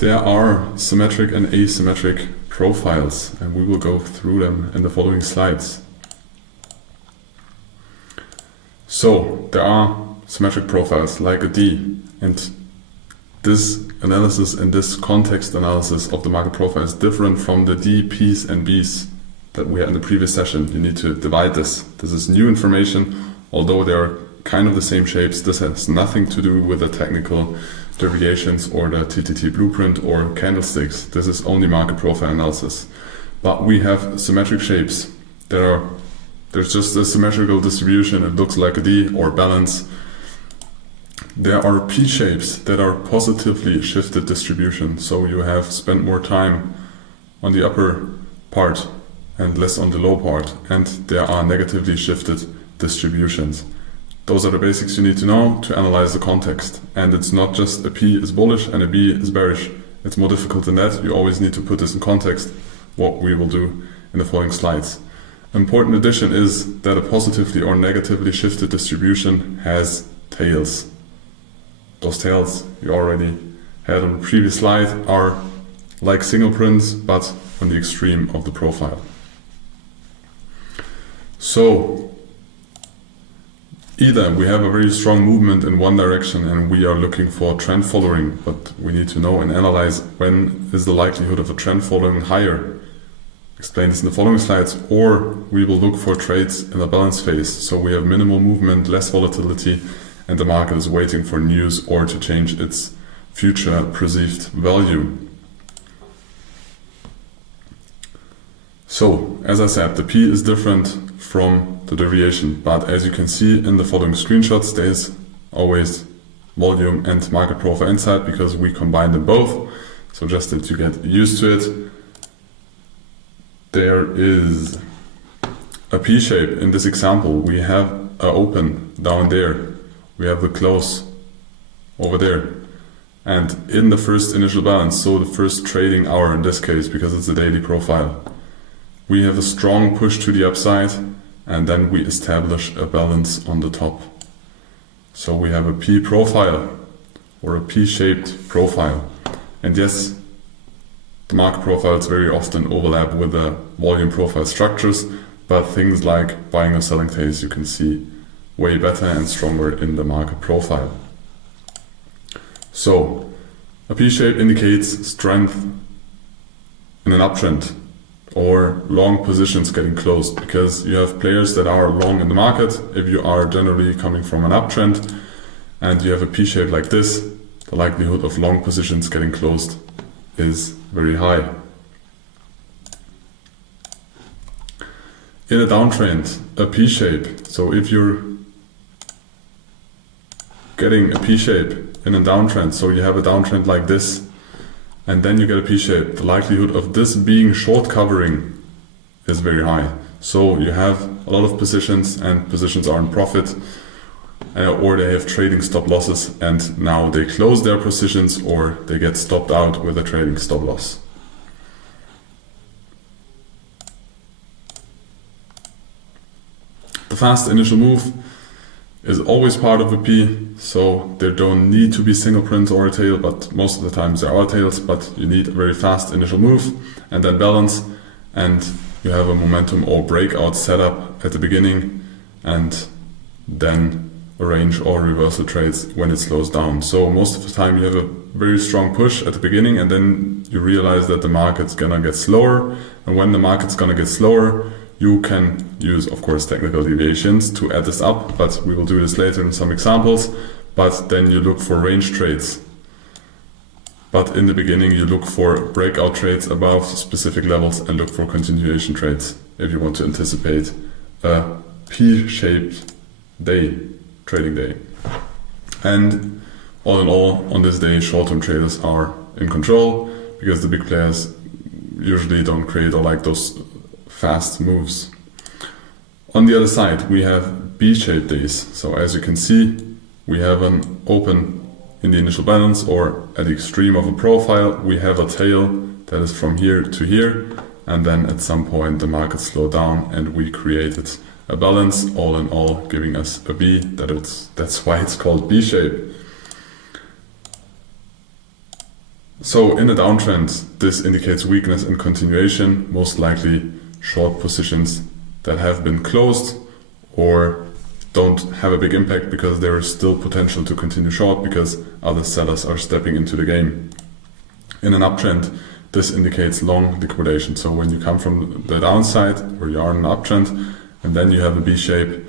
There are symmetric and asymmetric profiles, and we will go through them in the following slides. So, there are symmetric profiles like a D, and this analysis and this context analysis of the market profile is different from the D, P's and B's that we had in the previous session. You need to divide this. This is new information, although they are kind of the same shapes. This has nothing to do with the technical deviations or the TTT blueprint or candlesticks. This is only market profile analysis. But we have symmetric shapes. There's just a symmetrical distribution. It looks like a D or balance. There are P shapes that are positively shifted distribution. So you have spent more time on the upper part and less on the low part. And there are negatively shifted distributions. Those are the basics you need to know to analyze the context. And it's not just a P is bullish and a B is bearish. It's more difficult than that. You always need to put this in context, what we will do in the following slides. Important addition is that a positively or negatively shifted distribution has tails. Those tails you already had on the previous slide are like single prints, but on the extreme of the profile. So, either we have a very strong movement in one direction and we are looking for trend following, but we need to know and analyze when is the likelihood of a trend following higher. Explain this in the following slides, or we will look for trades in a balance phase. So we have minimal movement, less volatility, and the market is waiting for news or to change its future perceived value. So, as I said, the P is different from the deviation, but as you can see in the following screenshots, there is always volume and market profile inside because we combine them both. So just that you get used to it. There is a P shape in this example. We have an open down there. We have the close over there. And in the first initial balance, so the first trading hour in this case, because it's a daily profile, we have a strong push to the upside, and then we establish a balance on the top. So we have a P profile or a P-shaped profile. And yes, the market profiles very often overlap with the volume profile structures, but things like buying or selling tails you can see way better and stronger in the market profile. So, a P-shape indicates strength in an uptrend or long positions getting closed, because you have players that are long in the market. If you are generally coming from an uptrend and you have a P-shape like this, the likelihood of long positions getting closed is very high. In a downtrend, a P-shape, so if you're getting a P-shape in a downtrend, so you have a downtrend like this, and then you get a P-shape, the likelihood of this being short covering is very high. So you have a lot of positions, and positions are in profit, or they have trading stop losses, and now they close their positions or they get stopped out with a trading stop loss. The fast initial move is always part of a P, so there don't need to be single prints or a tail, but most of the times there are tails, but you need a very fast initial move and then balance, and you have a momentum or breakout setup at the beginning and then arrange or reversal trades when it slows down. So most of the time you have a very strong push at the beginning, and then you realize that the market's gonna get slower, and when the market's gonna get slower, you can use, of course, technical deviations to add this up, but we will do this later in some examples. But then you look for range trades. But in the beginning you look for breakout trades above specific levels and look for continuation trades if you want to anticipate a P-shaped day, trading day. And all in all, on this day, short-term traders are in control because the big players usually don't create or like those fast moves. On the other side, we have B-shaped days. So as you can see, we have an open in the initial balance, or at the extreme of a profile, we have a tail that is from here to here, and then at some point the market slowed down and we created a balance, all in all giving us a B. That's why it's called B-shape. So in a downtrend, this indicates weakness and continuation, most likely short positions that have been closed or don't have a big impact because there is still potential to continue short because other sellers are stepping into the game. In an uptrend, this indicates long liquidation. So when you come from the downside, where you are in an uptrend, and then you have a B shape,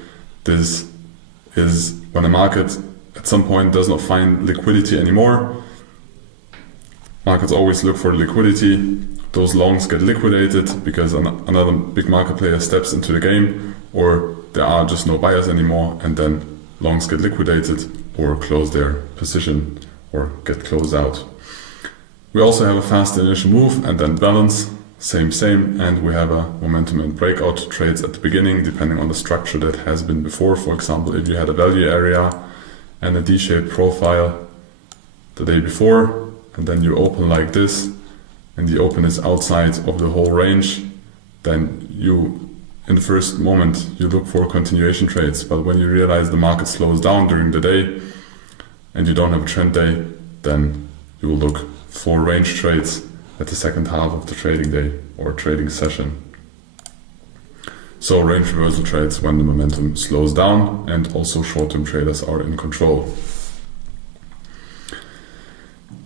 this is when a market at some point does not find liquidity anymore. Markets always look for liquidity. Those longs get liquidated because another big market player steps into the game, or there are just no buyers anymore, and then longs get liquidated or close their position or get closed out. We also have a fast initial move and then balance, same, and we have a momentum and breakout trades at the beginning, depending on the structure that has been before. For example, if you had a value area and a D-shaped profile the day before, and then you open like this, and the open is outside of the whole range, then you, in the first moment, you look for continuation trades. But when you realize the market slows down during the day, and you don't have a trend day, then you will look for range trades at the second half of the trading day or trading session. So range reversal trades when the momentum slows down, and also short-term traders are in control.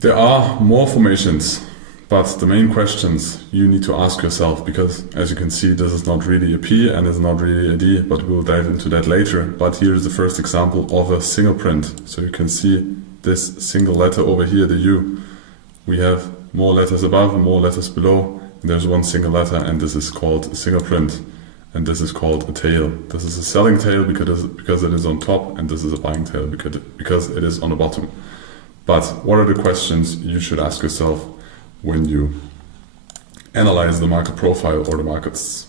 There are more formations, but the main questions you need to ask yourself, because as you can see, this is not really a P and is not really a D, but we'll dive into that later. But here is the first example of a single print. So you can see this single letter over here, the U. We have more letters above and more letters below. And there's one single letter, and this is called a single print. And this is called a tail. This is a selling tail because it is on top, and this is a buying tail because it is on the bottom. But what are the questions you should ask yourself when you analyze the market profile or the markets?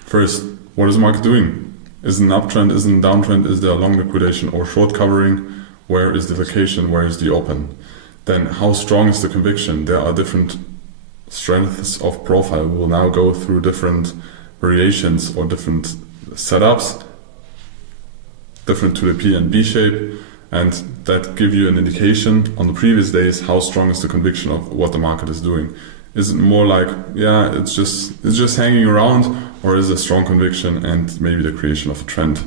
First, what is the market doing? Is it an uptrend? Is it a downtrend? Is there a long liquidation or short covering? Where is the vacation? Where is the open? Then how strong is the conviction? There are different strengths of profile. We will now go through different variations or different setups, different to the P and B shape, and that give you an indication on the previous days how strong is the conviction of what the market is doing. Is it more like, yeah, it's just hanging around, or is it a strong conviction and maybe the creation of a trend?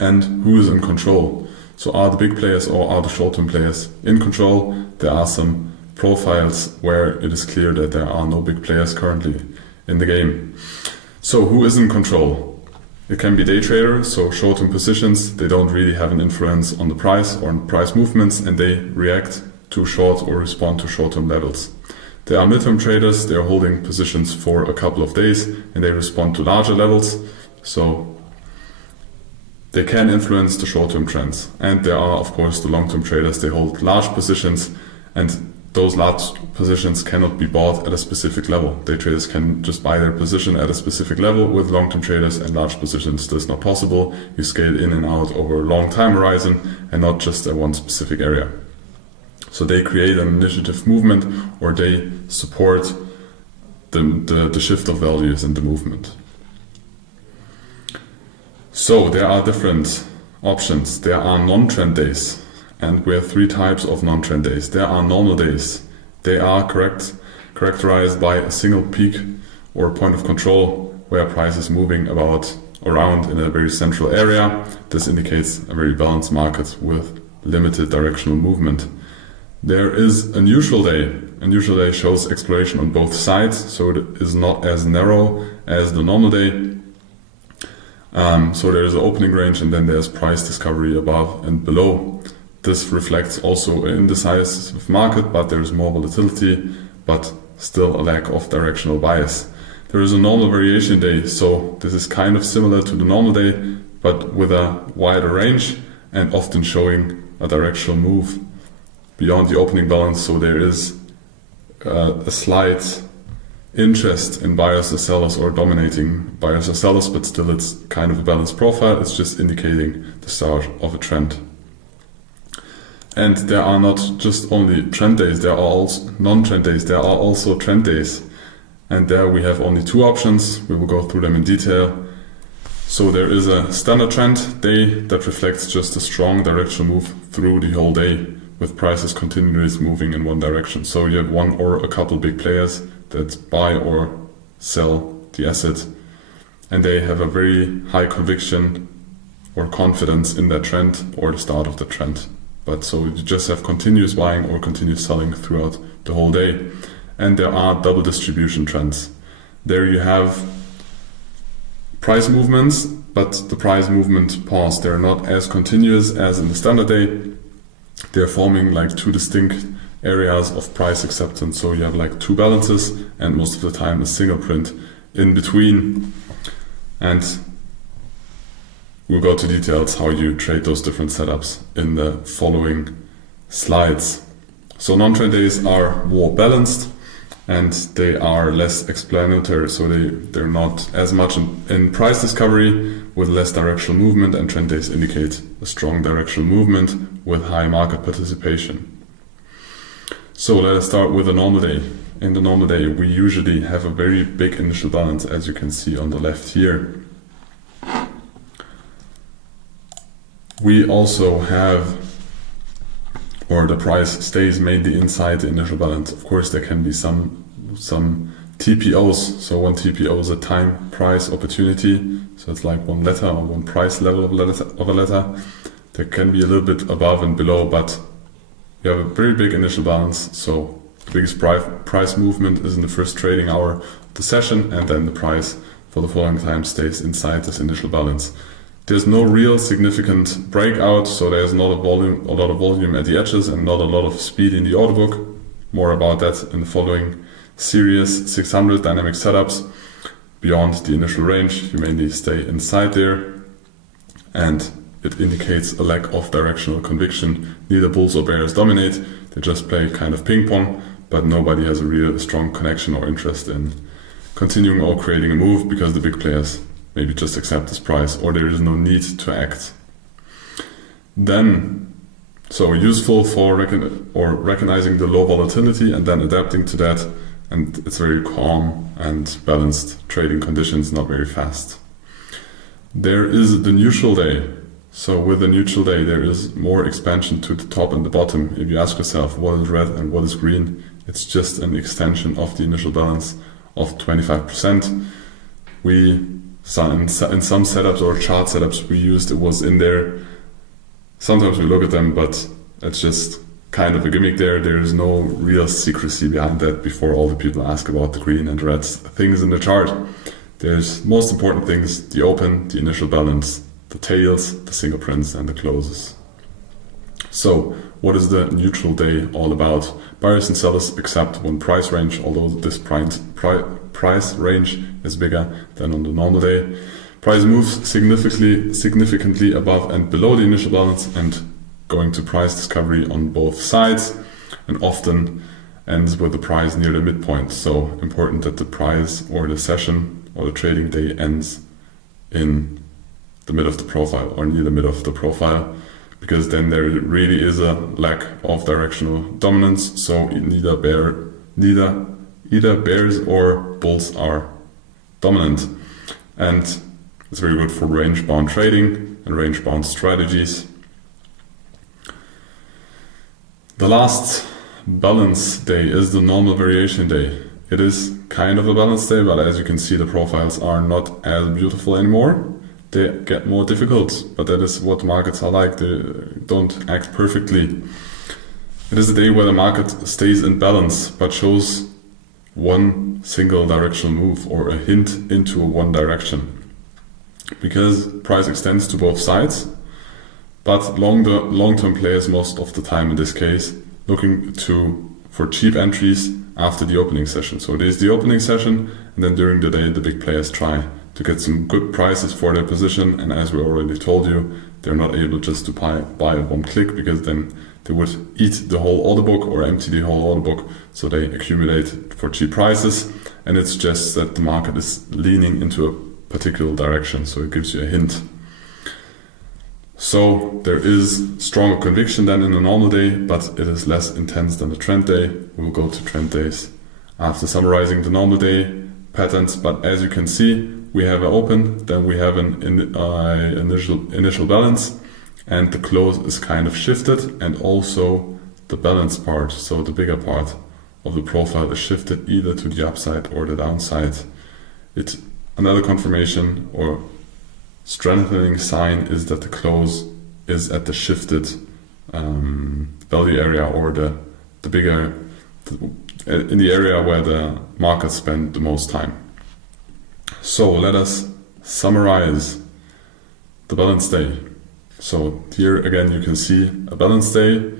And who is in control? So are the big players or are the short-term players in control? There are some profiles where it is clear that there are no big players currently in the game. So who is in control? It can be day traders, so short-term positions. They don't really have an influence on the price or on price movements, and they react to short or respond to short-term levels. There are mid-term traders. They are holding positions for a couple of days, and they respond to larger levels. So they can influence the short-term trends. And there are, of course, the long-term traders. They hold large positions, and those large positions cannot be bought at a specific level. Day traders can just buy their position at a specific level. With long-term traders and large positions, this is not possible. You scale in and out over a long time horizon and not just at one specific area. So they create an initiative movement, or they support the shift of values in the movement. So there are different options. There are non-trend days. And we have three types of non-trend days. There are normal days. They are characterized by a single peak or point of control where price is moving around in a very central area. This indicates a very balanced market with limited directional movement. There is a neutral day. A neutral day shows exploration on both sides, so it is not as narrow as the normal day. So there is an opening range, and then there's price discovery above and below. This reflects also an indecisive market, but there is more volatility, but still a lack of directional bias. There is a normal variation day, so this is kind of similar to the normal day, but with a wider range and often showing a directional move beyond the opening balance. So there is a slight interest in buyers or sellers, or dominating buyers or sellers, but still it's kind of a balanced profile. It's just indicating the start of a trend. And there are not just only trend days, there are also non-trend days, there are also trend days. And there we have only two options. We will go through them in detail. So there is a standard trend day that reflects just a strong directional move through the whole day, with prices continuously moving in one direction. So you have one or a couple big players that buy or sell the asset, and they have a very high conviction or confidence in that trend or the start of the trend. But so you just have continuous buying or continuous selling throughout the whole day. And there are double distribution trends. There you have price movements, but the price movement pause. They're not as continuous as in the standard day. They're forming like two distinct areas of price acceptance. So you have like two balances and most of the time a single print in between. And we'll go to details how you trade those different setups in the following slides. So non-trend days are more balanced and they are less explanatory, so they're not as much in price discovery with less directional movement, and trend days indicate a strong directional movement with high market participation. So let us start with a normal day. In the normal day we usually have a very big initial balance, as you can see on the left here. We also have, or the price stays mainly inside the initial balance. Of course there can be some TPOs, so one TPO is a time price opportunity, so it's like one letter or one price level of a letter. There can be a little bit above and below, but you have a very big initial balance, so the biggest price movement is in the first trading hour of the session, and then the price for the following time stays inside this initial balance. There's no real significant breakout, so there's not a lot of volume at the edges and not a lot of speed in the order book. More about that in the following series 600 dynamic setups. Beyond the initial range, you mainly stay inside there, and it indicates a lack of directional conviction. Neither bulls or bears dominate, they just play kind of ping pong, but nobody has a real strong connection or interest in continuing or creating a move because the big players maybe just accept this price, or there is no need to act. Then, so useful for recognizing the low volatility and then adapting to that, and it's very calm and balanced trading conditions, not very fast. There is the neutral day. So with the neutral day there is more expansion to the top and the bottom. If you ask yourself what is red and what is green, it's just an extension of the initial balance of 25%. In some setups or chart setups we used, it was in there. Sometimes we look at them, but it's just kind of a gimmick there. There is no real secrecy behind that before all the people ask about the green and red things in the chart. There's most important things: the open, the initial balance, the tails, the single prints, and the closes. So what is the neutral day all about? Buyers and sellers accept one price range, although this price range is bigger than on the normal day. Price moves significantly above and below the initial balance and going to price discovery on both sides, and often ends with the price near the midpoint. So important that the price or the session or the trading day ends in the middle of the profile or near the middle of the profile, because then there really is a lack of directional dominance. So either bears or bulls are dominant, and it's very good for range bound trading and range bound strategies. The last balance day is the normal variation day. It is kind of a balance day, but as you can see the profiles are not as beautiful anymore. They get more difficult, but that is what markets are like. They don't act perfectly. It is a day where the market stays in balance but shows one single directional move or a hint into one direction, because price extends to both sides, but long-term players most of the time in this case looking for cheap entries after the opening session. So there's the opening session, and then during the day the big players try to get some good prices for their position, and as we already told you, they're not able just to buy at one click, because then they would eat the whole order book or empty the whole order book, so they accumulate for cheap prices, and it's just that the market is leaning into a particular direction, so it gives you a hint. So there is stronger conviction than in a normal day, but it is less intense than the trend day. We will go to trend days after summarizing the normal day patterns, but as you can see, we have an open, then we have an initial balance, and the close is kind of shifted, and also the balance part, so the bigger part of the profile, is shifted either to the upside or the downside. It's another confirmation or strengthening sign is that the close is at the shifted value area, or the bigger, in the area where the market spent the most time. So let us summarize the balanced day. So here again you can see a balanced day.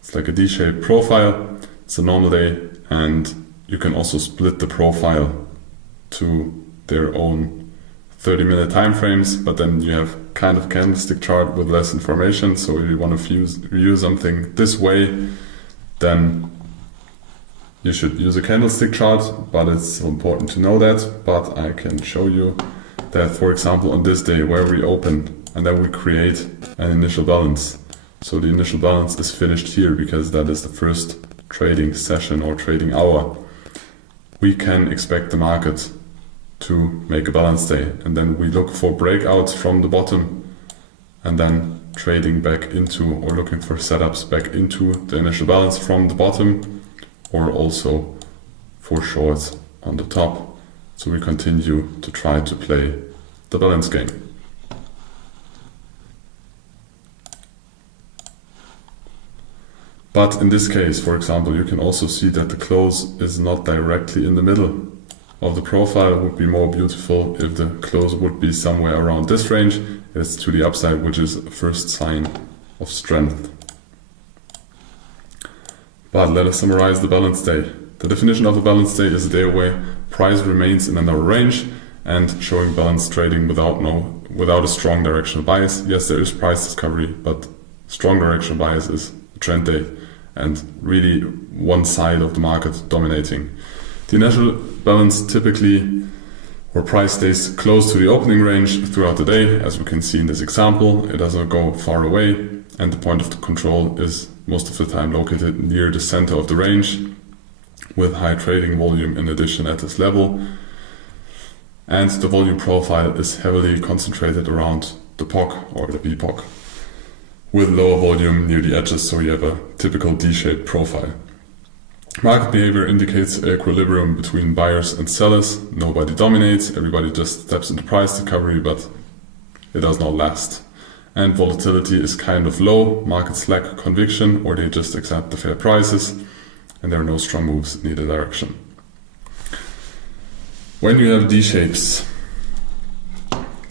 It's like a D-shaped profile. It's a normal day, and you can also split the profile to their own 30-minute time frames, but then you have kind of candlestick chart with less information. So if you want to view something this way, then you should use a candlestick chart, but it's important to know that. But I can show you that, for example, on this day where we open and then we create an initial balance. So the initial balance is finished here because that is the first trading session or trading hour. We can expect the market to make a balance day, and then we look for breakouts from the bottom and then trading back into, or looking for setups back into the initial balance from the bottom, or also for shorts on the top. So we continue to try to play the balance game. But in this case, for example, you can also see that the close is not directly in the middle of the profile. It would be more beautiful if the close would be somewhere around this range. It's to the upside, which is a first sign of strength. But let us summarize the balanced day. The definition of the balanced day is a day where price remains in a narrow range and showing balanced trading without a strong directional bias. Yes, there is price discovery, but strong directional bias is a trend day and really one side of the market dominating. The initial balance typically, or price stays close to the opening range throughout the day, as we can see in this example. It doesn't go far away, and the point of control is most of the time located near the center of the range, with high trading volume in addition at this level. And the volume profile is heavily concentrated around the POC or the BPOC, with lower volume near the edges, so you have a typical D-shaped profile. Market behavior indicates equilibrium between buyers and sellers. Nobody dominates, everybody just steps into price discovery, but it does not last. And volatility is kind of low, markets lack conviction, or they just accept the fair prices, and there are no strong moves in either direction. When you have D-shapes,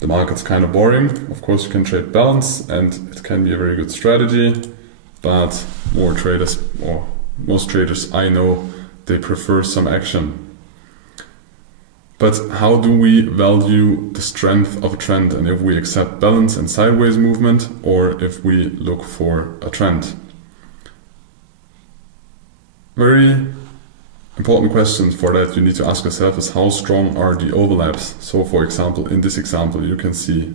the market's kind of boring. Of course, you can trade balance, and it can be a very good strategy, but most traders I know, they prefer some action. But how do we value the strength of a trend, and if we accept balance and sideways movement, or if we look for a trend? Very important question for that you need to ask yourself is, how strong are the overlaps? So for example, in this example you can see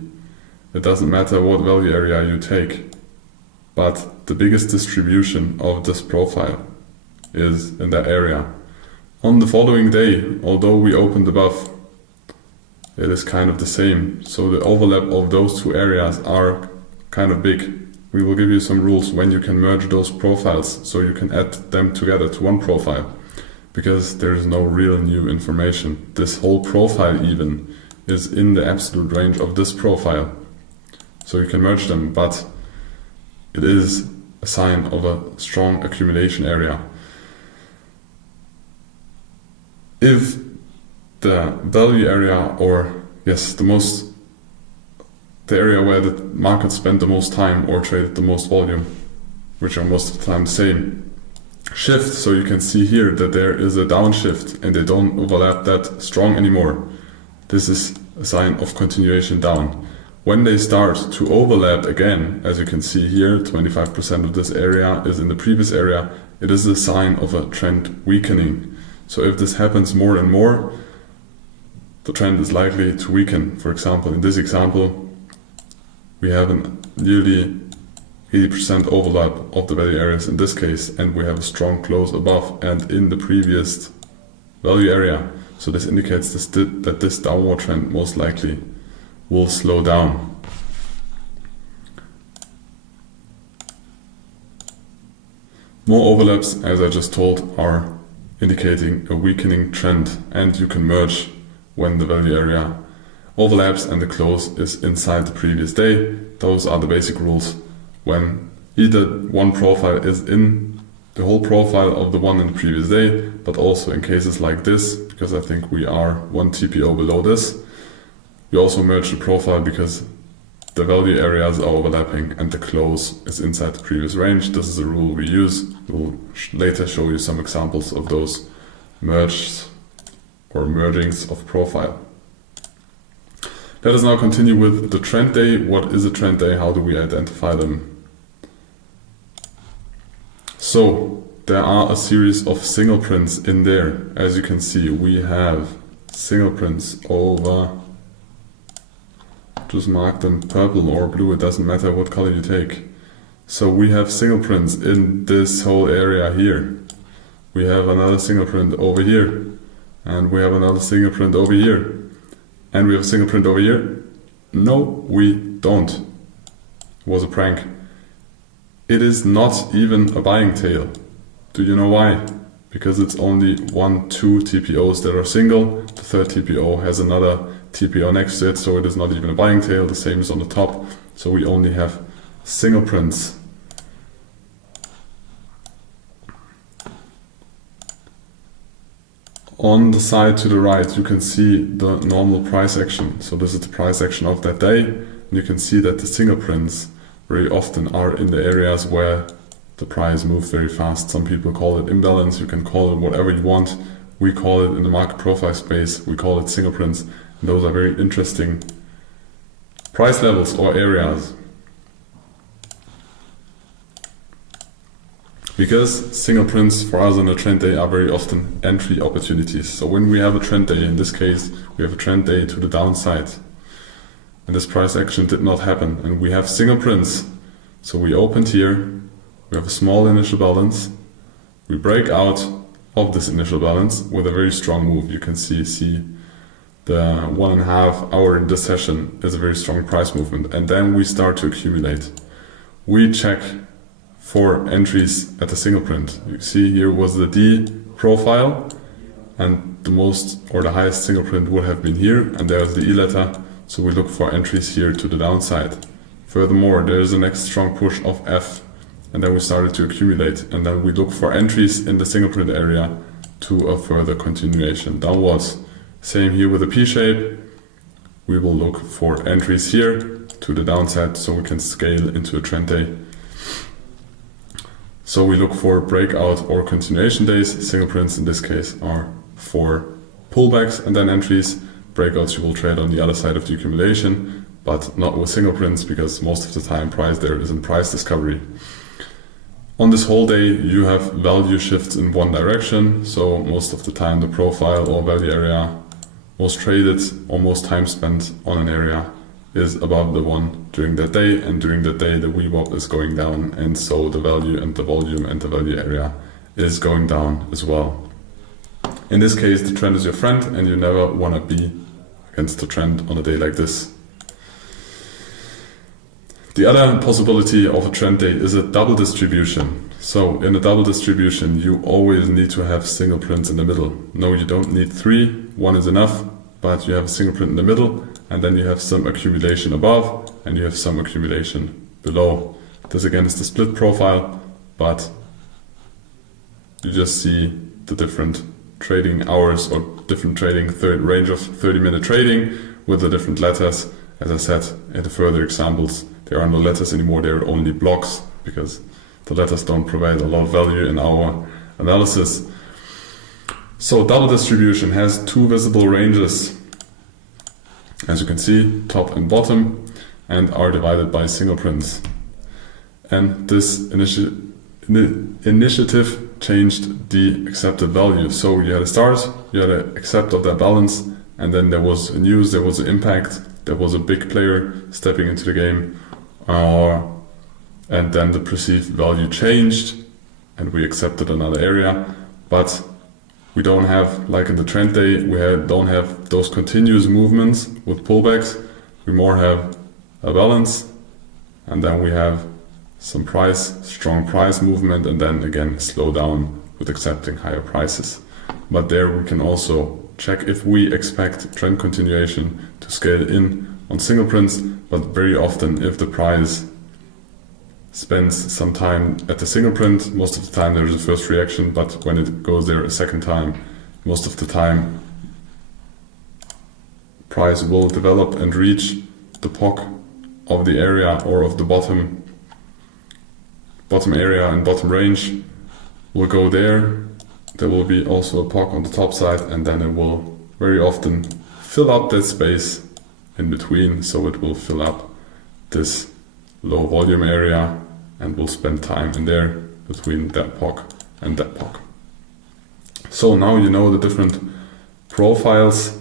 it doesn't matter what value area you take, but the biggest distribution of this profile is in that area. On the following day, although we opened above, it is kind of the same. So the overlap of those two areas are kind of big. We will give you some rules when you can merge those profiles, so you can add them together to one profile, because there is no real new information. This whole profile even is in the absolute range of this profile, so you can merge them, but it is a sign of a strong accumulation area. If the value area, or yes, the area where the market spent the most time or traded the most volume, which are most of the time the same, shift, so you can see here that there is a downshift and they don't overlap that strong anymore. This is a sign of continuation down. When they start to overlap again, as you can see here, 25% of this area is in the previous area, it is a sign of a trend weakening. So if this happens more and more, the trend is likely to weaken. For example, in this example, we have a nearly 80% overlap of the value areas in this case, and we have a strong close above and in the previous value area. So this indicates that this downward trend most likely will slow down. More overlaps, as I just told, are indicating a weakening trend, and you can merge when the value area overlaps and the close is inside the previous day. Those are the basic rules. When either one profile is in the whole profile of the one in the previous day, but also in cases like this, because I think we are one TPO below this, we also merge the profile because the value areas are overlapping and the close is inside the previous range. This is a rule we use. We'll later show you some examples of those merged or mergings of profile. Let us now continue with the trend day. What is a trend day? How do we identify them? So there are a series of single prints in there. As you can see, we have single prints over, just mark them purple or blue, it doesn't matter what color you take. So we have single prints in this whole area here. We have another single print over here, and we have another single print over here, and we have a single print over here. No, we don't. It was a prank. It is not even a buying tail. Do you know why? Because it's only 2 TPOs that are single. The third TPO has another TPO next to it, so it is not even a buying tail. The same is on the top. So we only have single prints. On the side to the right, you can see the normal price action. So this is the price action of that day. And you can see that the single prints very often are in the areas where the price moves very fast. Some people call it imbalance. You can call it whatever you want. We call it in the market profile space, we call it single prints. And those are very interesting price levels or areas. Because single prints for us on a trend day are very often entry opportunities. So when we have a trend day, in this case, we have a trend day to the downside. And this price action did not happen. And we have single prints. So we opened here, we have a small initial balance. We break out of this initial balance with a very strong move. You can see the 1.5 hour in this session is a very strong price movement. And then we start to accumulate. We check for entries at the single print. You see here was the D profile, and the most or the highest single print would have been here, and there's the E letter, so we look for entries here to the downside. Furthermore, there is the next strong push of F, and then we started to accumulate, and then we look for entries in the single print area to a further continuation downwards. Same here with the P shape. We will look for entries here to the downside so we can scale into a trend day. So we look for breakout or continuation days. Single prints in this case are for pullbacks and then entries. Breakouts you will trade on the other side of the accumulation, but not with single prints because most of the time price there is in price discovery. On this whole day you have value shifts in one direction, so most of the time the profile or value area most traded or most time spent on an area is above the one during that day, and during that day the VWAP is going down, and so the value and the volume and the value area is going down as well. In this case the trend is your friend and you never want to be against the trend on a day like this. The other possibility of a trend day is a double distribution. So in a double distribution you always need to have single prints in the middle. No, you don't need 3, 1 is enough, but you have a single print in the middle, and then you have some accumulation above and you have some accumulation below. This again is the split profile, but you just see the different trading hours or different trading range of 30-minute trading with the different letters. As I said in the further examples, there are no letters anymore, there are only blocks because the letters don't provide a lot of value in our analysis. So double distribution has 2 visible ranges, as you can see, top and bottom, and are divided by single prints. And this initiative changed the accepted value. So you had a start, you had an accept of that balance, and then there was a news, there was an impact, there was a big player stepping into the game, and then the perceived value changed, and we accepted another area. But we don't have, like in the trend day, don't have those continuous movements with pullbacks. We more have a balance, and then we have some strong price movement, and then again slow down with accepting higher prices. But there we can also check if we expect trend continuation to scale in on single prints, but very often if the price spends some time at the single print, most of the time there is a first reaction, but when it goes there a second time, most of the time price will develop and reach the POC of the area or of the bottom area and bottom range will go there. There will be also a POC on the top side, and then it will very often fill up that space in between, so it will fill up this low volume area and will spend time in there between that POC and that POC. So now you know the different profiles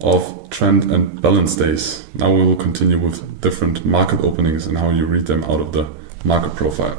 of trend and balance days. Now we will continue with different market openings and how you read them out of the market profile.